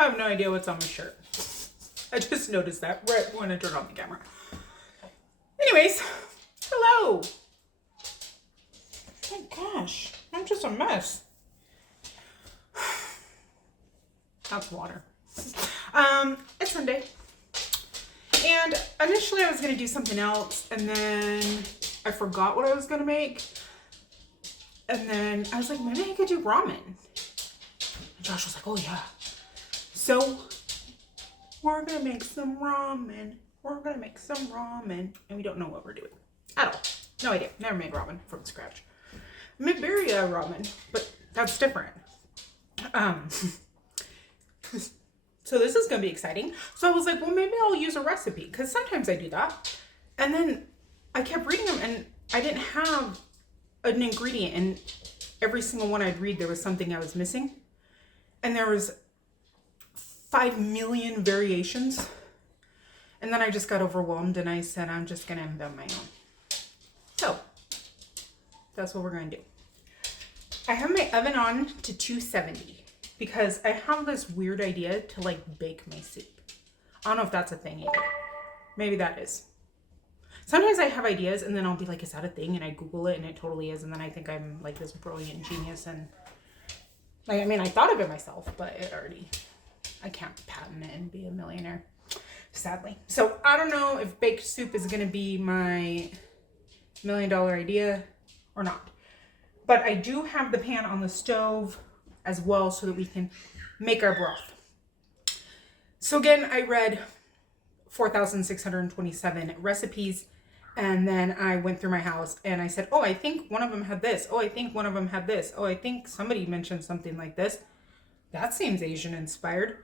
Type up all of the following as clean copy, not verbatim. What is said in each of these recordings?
I have no idea what's on my shirt. I just noticed that right when I turned on the camera. Anyways, hello. Oh gosh, I'm just a mess. That's water. It's Sunday. And initially I was going to do something else, and then I forgot what I was going to make. And then I was like, maybe I could do ramen. And Josh was like, oh yeah. So we're going to make some ramen. And we don't know what we're doing at all. No idea. Never made ramen from scratch. I made birria ramen, but that's different. So this is going to be exciting. So I was like, well, maybe I'll use a recipe, because sometimes I do that. And then I kept reading them, and I didn't have an ingredient, and every single one I'd read, there was something I was missing. And there was 5 million variations. And then I just got overwhelmed, and I said, I'm just going to invent my own. So that's what we're going to do. I have my oven on to 270. Because I have this weird idea to like bake my soup. I don't know if that's a thing either. Maybe that is. Sometimes I have ideas and then I'll be like, is that a thing? And I Google it and it totally is. And then I think I'm like this brilliant genius. And like, I mean, I thought of it myself, but I can't patent it and be a millionaire, sadly. So I don't know if baked soup is going to be my $1 million idea or not. But I do have the pan on the stove as well, so that we can make our broth. So again, I read 4,627 recipes, and then I went through my house and I said, oh, I think one of them had this. Oh, I think one of them had this. Oh, I think somebody mentioned something like this. That seems Asian inspired.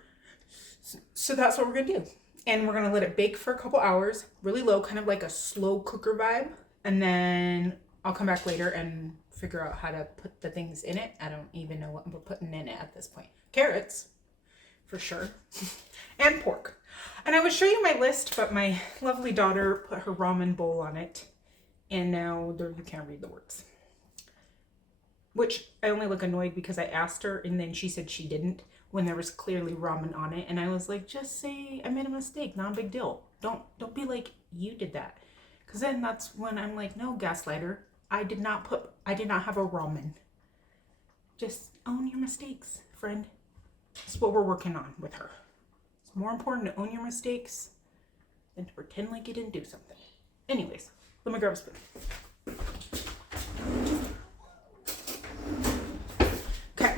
So that's what we're gonna do. And we're gonna let it bake for a couple hours, really low, kind of like a slow cooker vibe. And then I'll come back later and figure out how to put the things in it. I don't even know what we're putting in it at this point. Carrots, for sure, and pork. And I would show you my list, but my lovely daughter put her ramen bowl on it, and now there you can't read the words. Which I only look annoyed because I asked her, and then she said she didn't, when there was clearly ramen on it. And I was like, just say I made a mistake, not a big deal. Don't be like, you did that. Because then that's when I'm like, no, gaslighter. I did not have a ramen. Just own your mistakes, friend. That's what we're working on with her. It's more important to own your mistakes than to pretend like you didn't do something. Anyways, let me grab a spoon. Okay,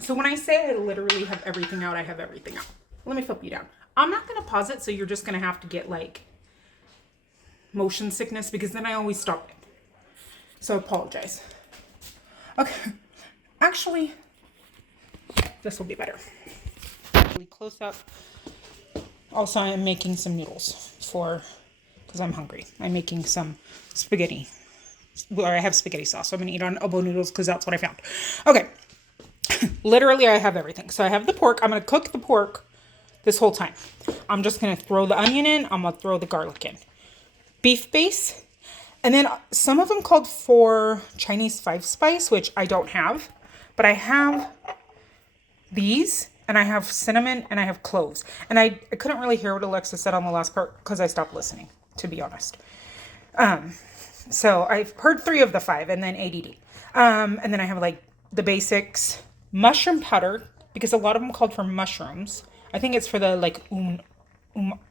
so when I say I literally have everything out, I have everything out. Let me flip you down. I'm not going to pause it, so you're just going to have to get like motion sickness, because then I always stop it. So apologize. Okay, actually, this will be better. Really close up. Also, I'm making some noodles because I'm hungry. I'm making some spaghetti. Well, I have spaghetti sauce, so I'm gonna eat on elbow noodles because that's what I found. Okay, literally I have everything. So I have the pork. I'm gonna cook the pork this whole time. I'm just gonna throw the onion in. I'm gonna throw the garlic in. Beef base. And then some of them called for Chinese 5-spice, which I don't have. But I have these, and I have cinnamon, and I have cloves. And I couldn't really hear what Alexa said on the last part because I stopped listening, to be honest. So I've heard 3 of the 5, and then ADD. And then I have like the basics. Mushroom powder, because a lot of them called for mushrooms. I think it's for the like,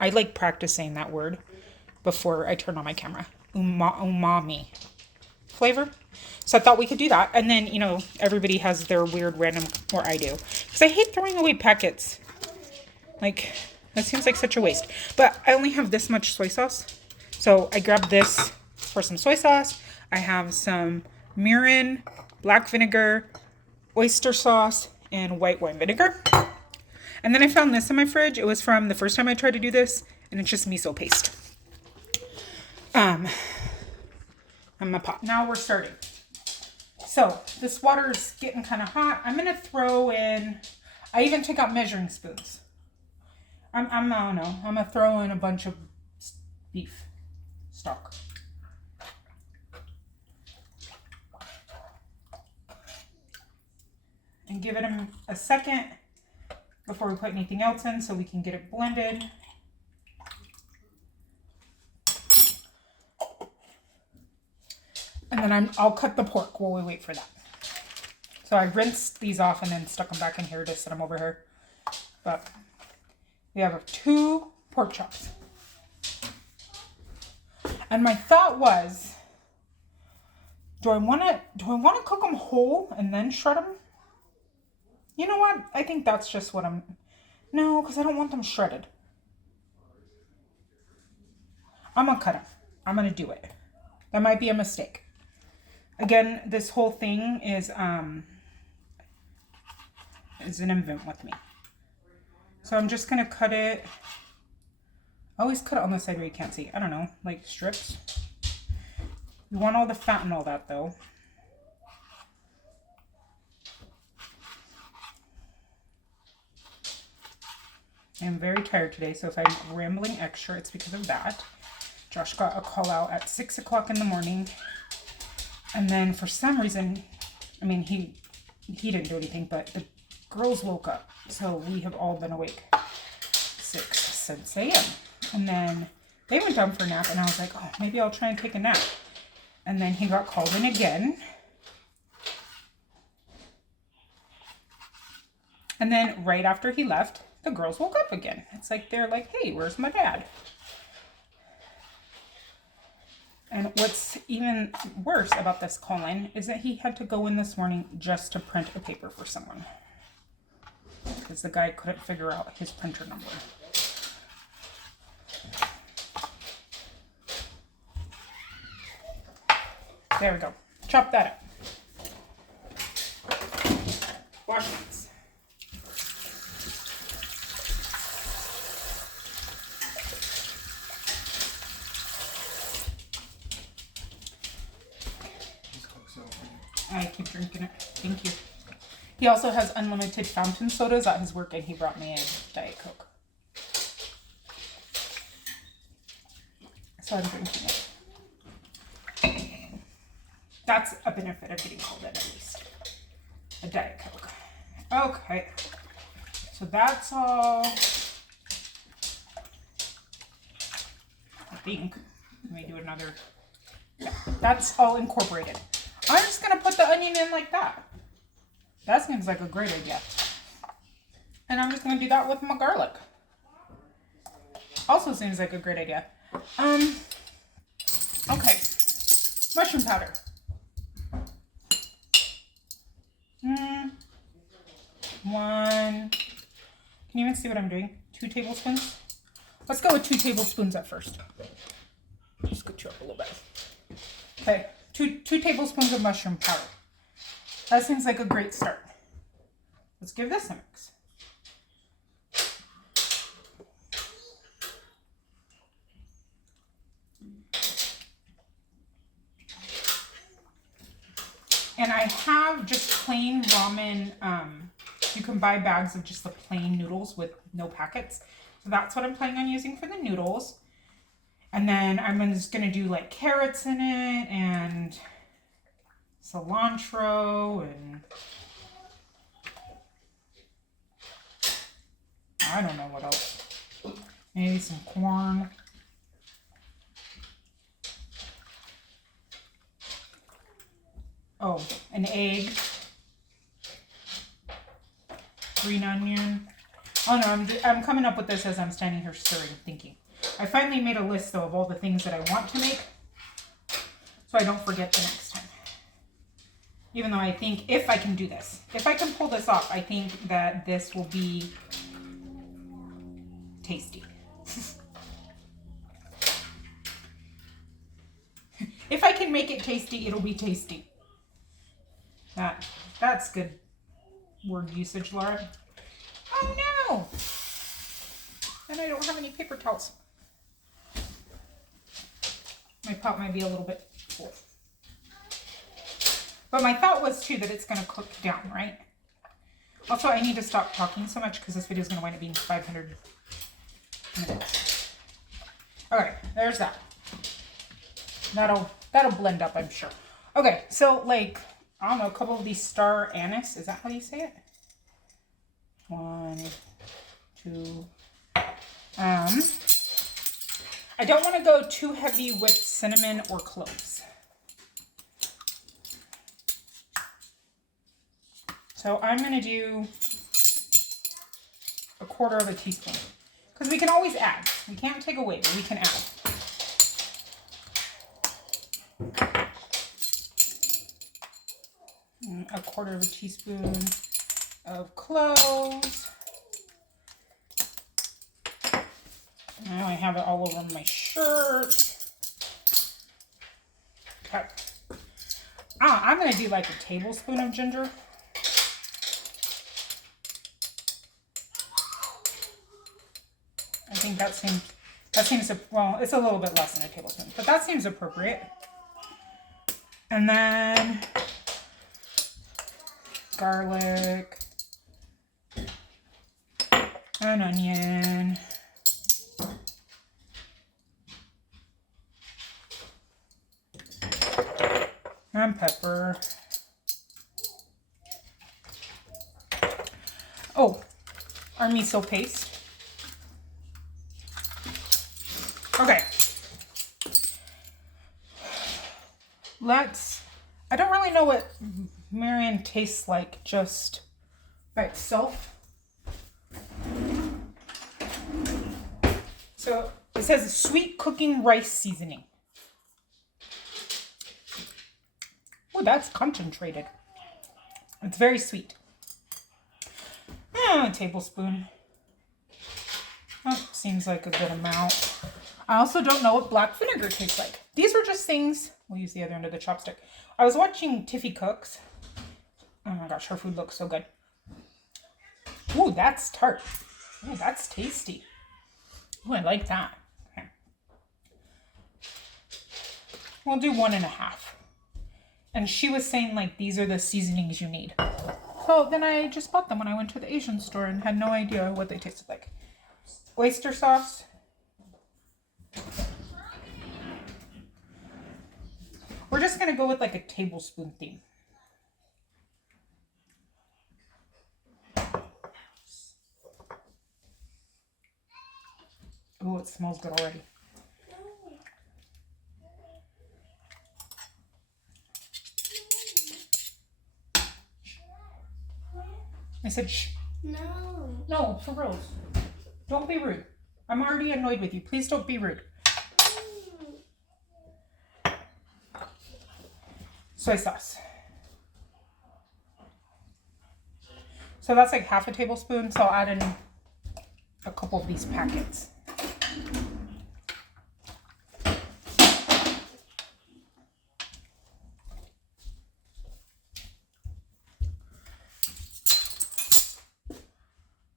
I like practice saying that word before I turn on my camera. Umami flavor. So I thought we could do that. And then, you know, everybody has their weird random, or I do. Because I hate throwing away packets. Like, that seems like such a waste. But I only have this much soy sauce. So I grabbed this for some soy sauce. I have some mirin, black vinegar, oyster sauce, and white wine vinegar. And then I found this in my fridge. It was from the first time I tried to do this. And it's just miso paste. On my pot. Now we're starting. So this water is getting kind of hot. I'm gonna throw in. I even took out measuring spoons. I don't know. I'm gonna throw in a bunch of beef stock. And give it a second. before we put anything else in so we can get it blended. And then I'll cut the pork while we wait for that. So I rinsed these off and then stuck them back in here to set them over here. But we have 2 pork chops. And my thought was, do I want to cook them whole and then shred them? You know what? I think that's just what no, because I don't want them shredded. I'm going to cut them. I'm going to do it. That might be a mistake. Again, this whole thing is an invent with me. So I'm just going to cut it. I always cut it on the side where you can't see. I don't know, like strips. You want all the fat and all that though. I'm very tired today, so if I'm rambling extra, it's because of that. Josh got a call out at 6 o'clock in the morning. And then for some reason, I mean, he didn't do anything, but the girls woke up. So we have all been awake since a.m. And then they went down for a nap, and I was like, oh, maybe I'll try and take a nap. And then he got called in again. And then right after he left, the girls woke up again. It's like, they're like, hey, where's my dad? And what's even worse about this call-in is that he had to go in this morning just to print a paper for someone. Because the guy couldn't figure out his printer number. There we go. Chop that up. Wash hands. I keep drinking it. Thank you. He also has unlimited fountain sodas at his work, and he brought me a Diet Coke. So I'm drinking it. That's a benefit of getting called in, at least. A Diet Coke. Okay. So that's all. I think. Let me do another. Yeah, that's all incorporated. I'm just going to put the onion in like that. That seems like a great idea. And I'm just going to do that with my garlic. Also seems like a great idea. Okay. Mushroom powder. One. Can you even see what I'm doing? 2 tablespoons? Let's go with 2 tablespoons at first. Just scoot you up a little bit. Okay. 2 tablespoons of mushroom powder. That seems like a great start. Let's give this a mix. And I have just plain ramen. You can buy bags of just the plain noodles with no packets. So that's what I'm planning on using for the noodles. And then I'm just going to do like carrots in it and cilantro and I don't know what else. Maybe some corn. Oh, an egg. Green onion. Oh no, I'm coming up with this as I'm standing here stirring, thinking. I finally made a list, though, of all the things that I want to make, so I don't forget the next time. Even though I think if I can do this, if I can pull this off, I think that this will be tasty. If I can make it tasty, it'll be tasty. That's good word usage, Laura. Oh no! And I don't have any paper towels. My pot might be a little bit full. But my thought was too that it's going to cook down, right? Also, I need to stop talking so much because this video is going to wind up being 500 minutes. Okay, there's that. That'll blend up, I'm sure. Okay, so like, I don't know, a couple of these star anise. Is that how you say it? 1, 2. I don't want to go too heavy with cinnamon or cloves. So I'm going to do 1/4 teaspoon. Because we can always add. We can't take away, but we can add. And 1/4 teaspoon of cloves. Now I have it all over my shirt. Okay. I'm going to do like a tablespoon of ginger. I think that seems, well, it's a little bit less than a tablespoon, but that seems appropriate. And then garlic, an onion, and pepper. Oh, our miso paste. Okay. I don't really know what Marion tastes like just by itself. So it says sweet cooking rice seasoning. Oh, that's concentrated. It's very sweet. A tablespoon. Oh, seems like a good amount. I also don't know what black vinegar tastes like. These are just things. We'll use the other end of the chopstick. I was watching Tiffy Cooks. Oh my gosh, her food looks so good. Ooh, that's tart. Ooh, that's tasty. Ooh, I like that. Okay. We'll do 1.5. And she was saying like these are the seasonings you need. So then I just bought them when I went to the Asian store and had no idea what they tasted like. Oyster sauce. We're just going to go with like a tablespoon theme. Oh, it smells good already. I said shh. No. No, for real. Don't be rude. I'm already annoyed with you. Please don't be rude. Soy sauce. So that's like 1/2 tablespoon. So I'll add in a couple of these packets.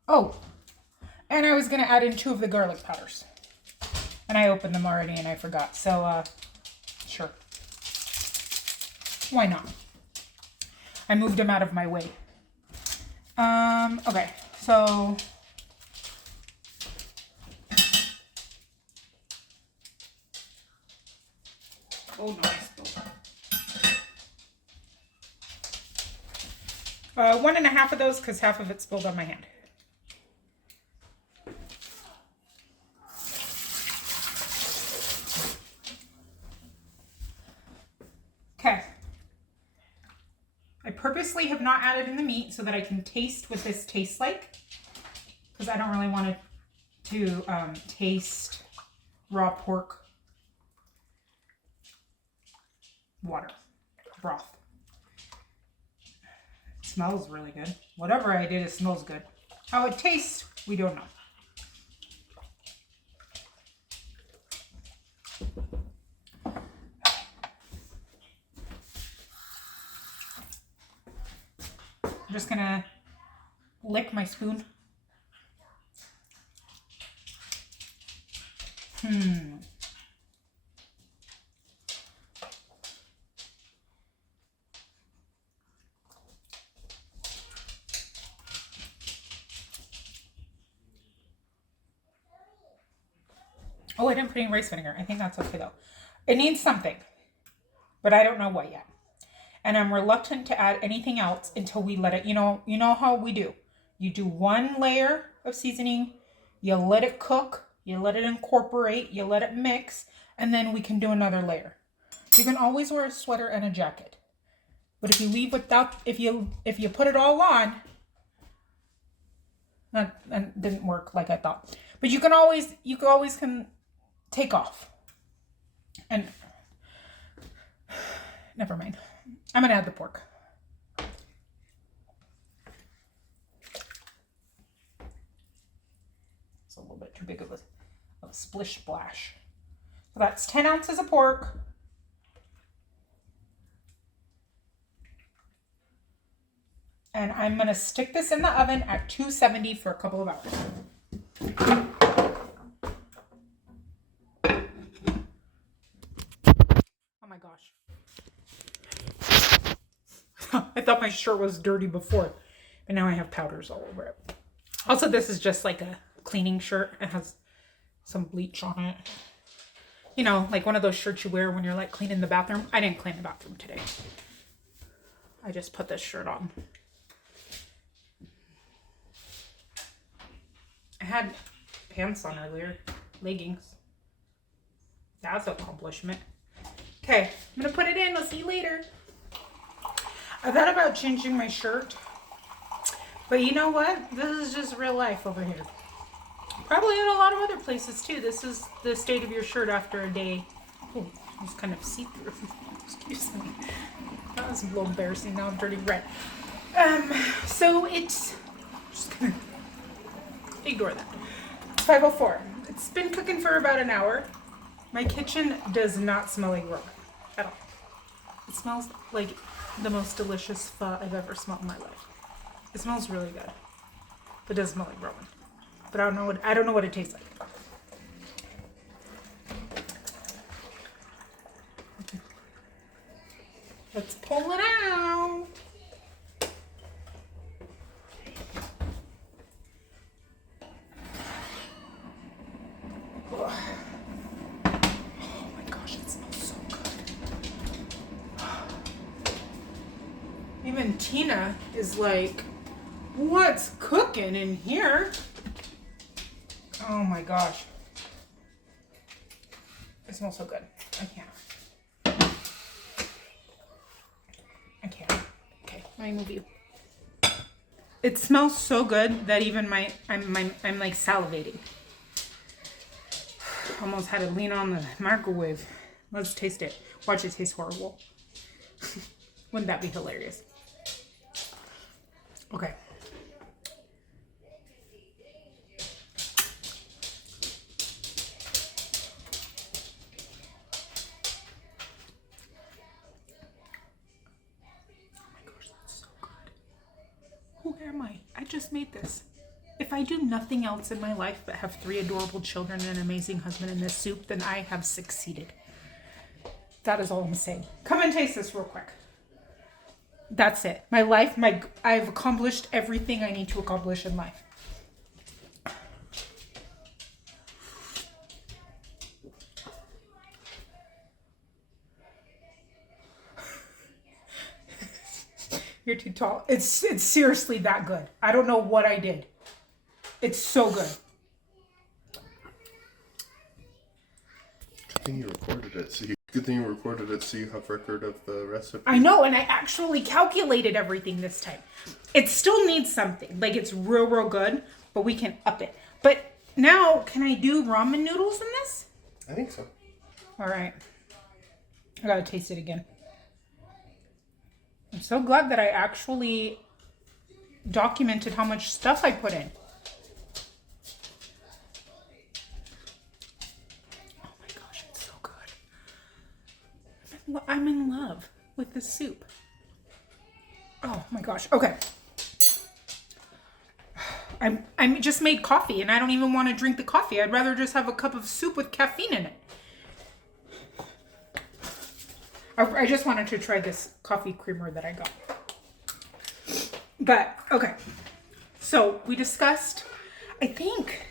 Oh, and I was going to add in 2 of the garlic powders. And I opened them already and I forgot. So, sure. Why not? I moved them out of my way. Okay, so... Oh, nice. 1.5 of those because 1/2 of it spilled on my hand. Okay. I purposely have not added in the meat so that I can taste what this tastes like. Because I don't really want to taste raw pork water, broth. It smells really good. Whatever I did, it smells good. How it tastes, we don't know. I'm just gonna lick my spoon. Oh, I didn't put any rice vinegar. I think that's okay though. It needs something, but I don't know what yet. And I'm reluctant to add anything else until we let it, you know how we do. You do one layer of seasoning, you let it cook, you let it incorporate, you let it mix, and then we can do another layer. You can always wear a sweater and a jacket. But if you leave without, if you put it all on, that didn't work like I thought. But you can always take off. And never mind. I'm gonna add the pork. It's a little bit too big of a splish splash. So that's 10 ounces of pork. And I'm gonna stick this in the oven at 270 for a couple of hours. Oh my gosh. I thought my shirt was dirty before, but now I have powders all over it. Also, this is just like a cleaning shirt. It has some bleach on it. You know, like one of those shirts you wear when you're like cleaning the bathroom. I didn't clean the bathroom today. I just put this shirt on. I had pants on earlier, leggings. That's an accomplishment. Okay, I'm gonna put it in. I'll see you later. I thought about changing my shirt, but you know what? This is just real life over here. Probably in a lot of other places too. This is the state of your shirt after a day. Oh, it's kind of see-through. Excuse me. That was a little embarrassing. Now I'm turning red. So it's just gonna ignore that. 5:04. It's been cooking for about an hour. My kitchen does not smell like ramen at all. It smells like the most delicious pho I've ever smelled in my life. It smells really good, but it does smell like ramen. But I don't know what it tastes like. Let's pull it out. Oh my gosh, it smells so good. Even Tina is like, what's cooking in here? Oh my gosh. It smells so good. I can't. Okay, let me move you. It smells so good that even I'm like salivating. Almost had to lean on the microwave. Let's taste it. Watch it taste horrible. Wouldn't that be hilarious? Okay. Who am I? I just made this. If I do nothing else in my life but have 3 adorable children and an amazing husband in this soup, then I have succeeded. That is all I'm saying. Come and taste this real quick. That's it. My life, I've accomplished everything I need to accomplish in life. You're too tall. It's seriously that good. I don't know what I did. It's so good. Good thing you recorded it. So you have record of the recipe. I know, and I actually calculated everything this time. It still needs something. Like, it's real good, but we can up it. But now, can I do ramen noodles in this? I think so. All right. I gotta taste it again. I'm so glad that I actually documented how much stuff I put in. Oh my gosh, it's so good. I'm in love with this soup. Oh my gosh. Okay. I just made coffee and I don't even want to drink the coffee. I'd rather just have a cup of soup with caffeine in it. I just wanted to try this coffee creamer that I got. But, okay. So, we discussed, I think,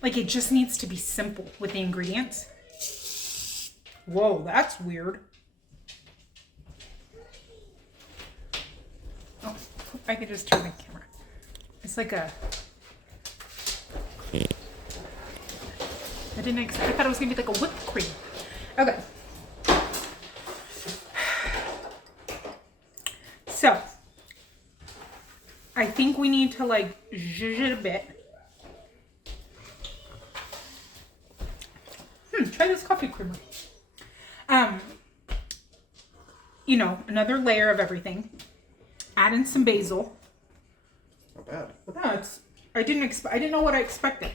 like, it just needs to be simple with the ingredients. Whoa, that's weird. Oh, I could just turn the camera. It's like a... I thought it was gonna be like a whipped cream. Okay. So, I think we need to like zhuzh it a bit. Try this coffee creamer. You know, another layer of everything. Add in some basil. Not bad. No, it's, I didn't know what I expected.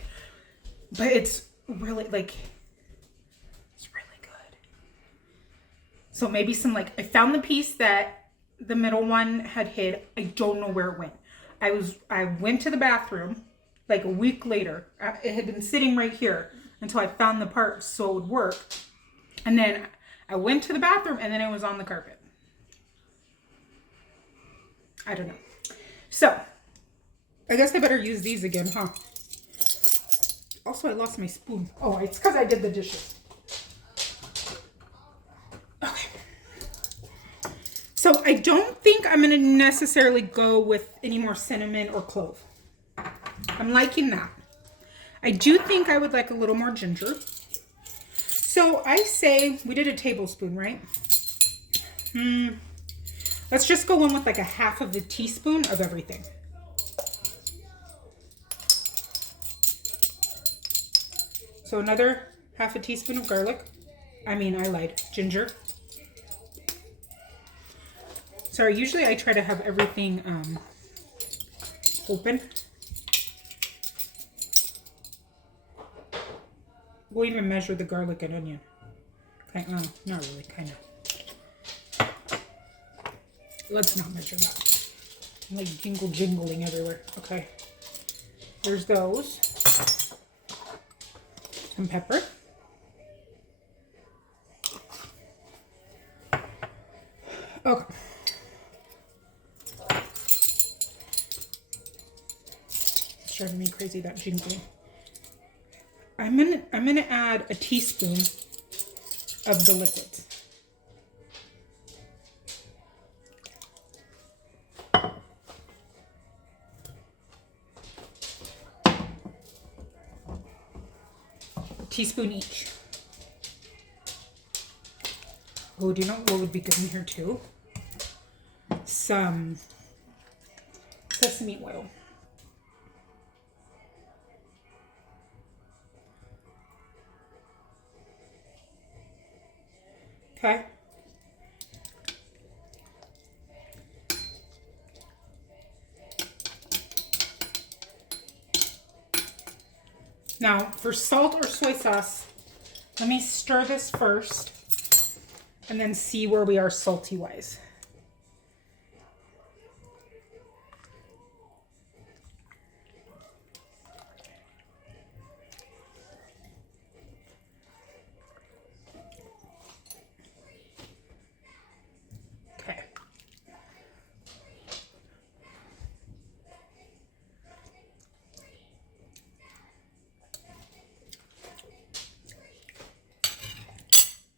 But it's really like, it's really good. So maybe some like, I found the piece that the middle one had hid. I don't know where it went. I went to the bathroom like a week later. It had been sitting right here until I found the part so it would work. And then I went to the bathroom and then it was on the carpet. I don't know. So, I guess I better use these again, huh? Also, I lost my spoon. Oh, it's because I did the dishes. Okay. So, I don't think I'm going to necessarily go with any more cinnamon or clove. I'm liking that. I do think I would like a little more ginger. So, I say, we did a tablespoon, right? Let's just go in with like a half of a teaspoon of everything. So another half a teaspoon of garlic. I lied. Ginger. Sorry, usually I try to have everything open. We'll even measure the garlic and onion. Okay, not really, kind of. Let's not measure that. I'm like jingling everywhere. Okay. There's those. Some pepper. Okay. It's driving me crazy, that jingling. I'm gonna add a teaspoon of the liquids. Teaspoon each. Oh, do you know what would be good in here too? Some sesame oil. Okay. Now, for salt or soy sauce, let me stir this first and then see where we are salty-wise. Okay.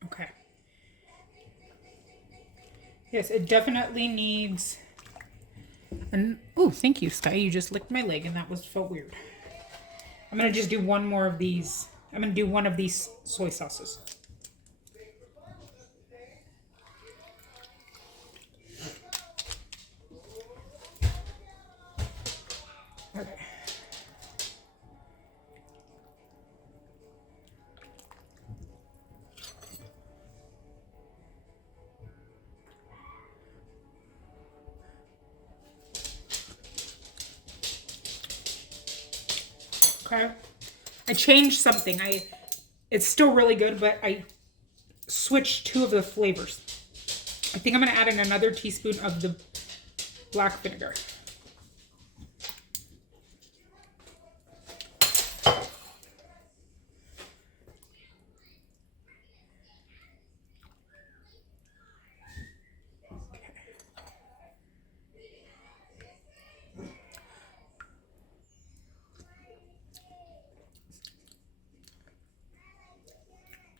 Okay. Yes, it definitely needs an... Oh, thank you, Sky. You just licked my leg and that felt weird. I'm going to just do one more of these. I'm going to do one of these soy sauces. Okay. Okay. I changed something. It's still really good, but I switched two of the flavors. I think I'm going to add in another teaspoon of the black vinegar.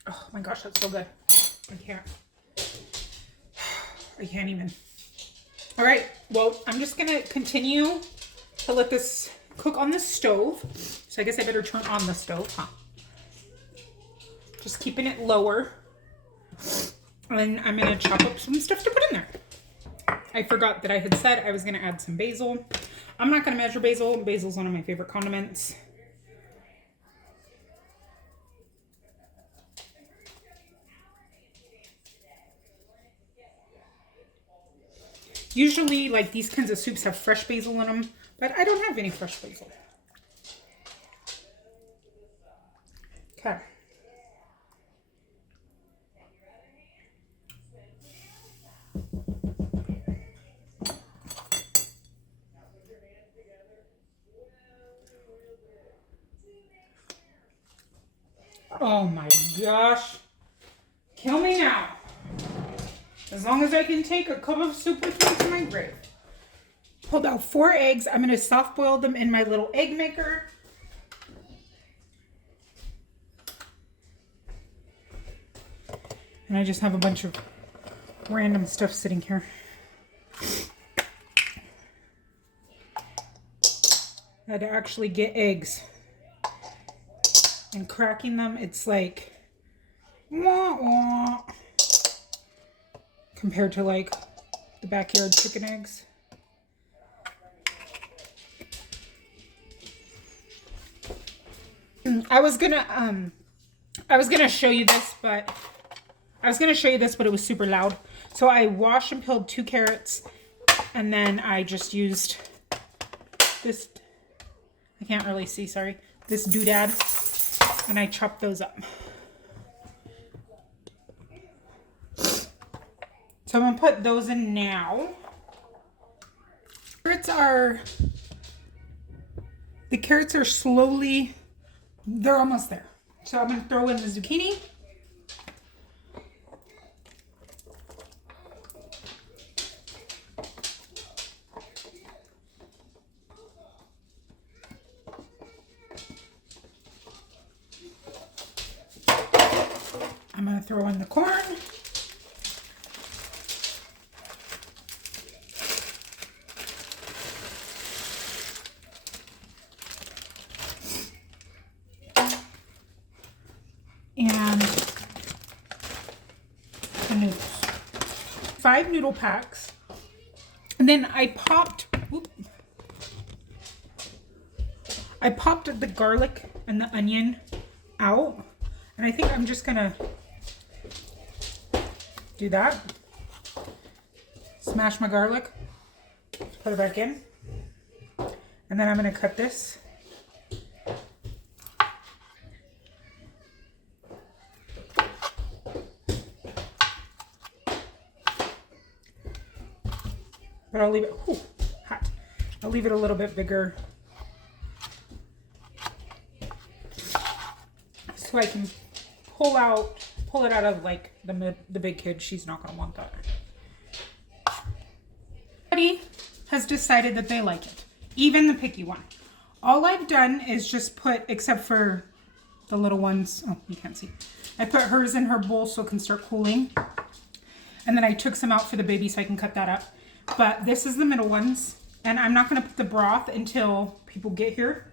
Oh my gosh, that's so good. I can't even. All right, well, I'm just gonna continue to let this cook on the stove. So I guess I better turn on the stove, huh? Just keeping it lower. And I'm gonna chop up some stuff to put in there. I forgot that I had said I was gonna add some basil. I'm not gonna measure basil. Basil's one of my favorite condiments. Usually, like, these kinds of soups have fresh basil in them, but I don't have any fresh basil. Okay. Oh my gosh. Kill me now. As long as I can take a cup of soup with me to my grave. Pulled out 4 eggs. I'm going to soft boil them in my little egg maker. And I just have a bunch of random stuff sitting here. I had to actually get eggs. And cracking them, it's like wah wah compared to like the backyard chicken eggs. I was gonna show you this, but it was super loud. So I washed and peeled 2 carrots, and then I just used this, I can't really see, sorry, this doodad, and I chopped those up. So I'm gonna put those in now. The carrots are slowly, they're almost there. So I'm gonna throw in the zucchini. I'm gonna throw in the corn. And the noodles. 5 noodle packs. And then I popped the garlic and the onion out. And I think I'm just gonna do that. Smash my garlic, put it back in. And then I'm gonna cut this. But I'll leave it, hot. I'll leave it a little bit bigger so I can pull it out of like the big kid. She's not gonna want that. Everybody has decided that they like it, even the picky one. All I've done is just put, except for the little ones, oh, you can't see. I put hers in her bowl so it can start cooling. And then I took some out for the baby so I can cut that up. But this is the middle ones. And I'm not gonna put the broth until people get here.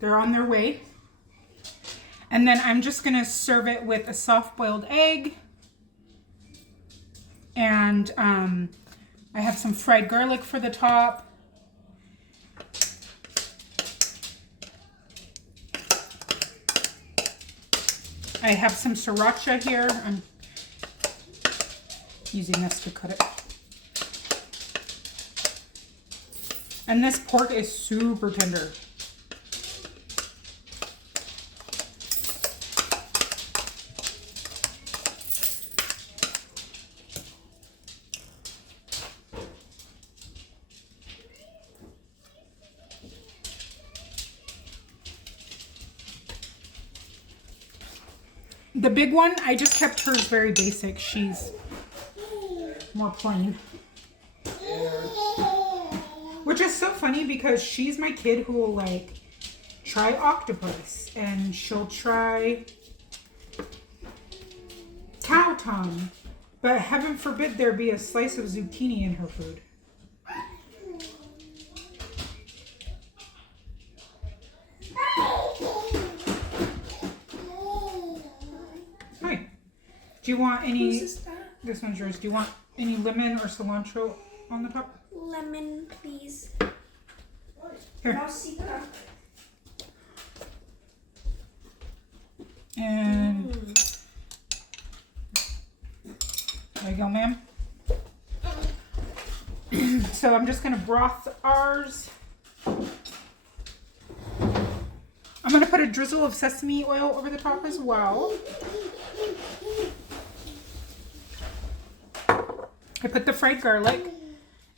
They're on their way. And then I'm just gonna serve it with a soft-boiled egg. And I have some fried garlic for the top. I have some sriracha here. I'm using this to cut it. And this pork is super tender. The big one, I just kept hers very basic. She's more plain. Which is so funny because she's my kid who will like try octopus and she'll try cow tongue. But heaven forbid there be a slice of zucchini in her food. Do you want any? Whose is that? This one's yours. Do you want any lemon or cilantro on the top? Lemon, please. Here. Nausicaa. And there you go, ma'am. So I'm just gonna broth ours. I'm gonna put a drizzle of sesame oil over the top as well. I put the fried garlic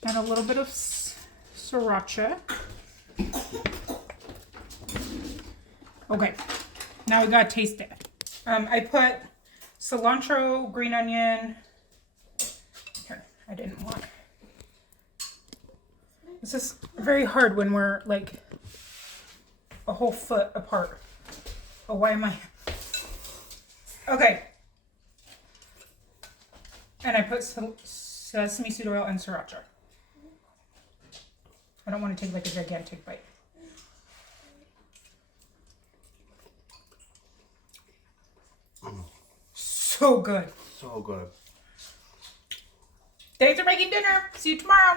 and a little bit of sriracha. Okay, now we gotta taste it. I put cilantro, green onion. Here, I didn't want. This is very hard when we're like a whole foot apart. Oh, why am I? Okay. And I put sesame seed oil and sriracha. I don't want to take like a gigantic bite. So good. So good. Thanks for making dinner. See you tomorrow.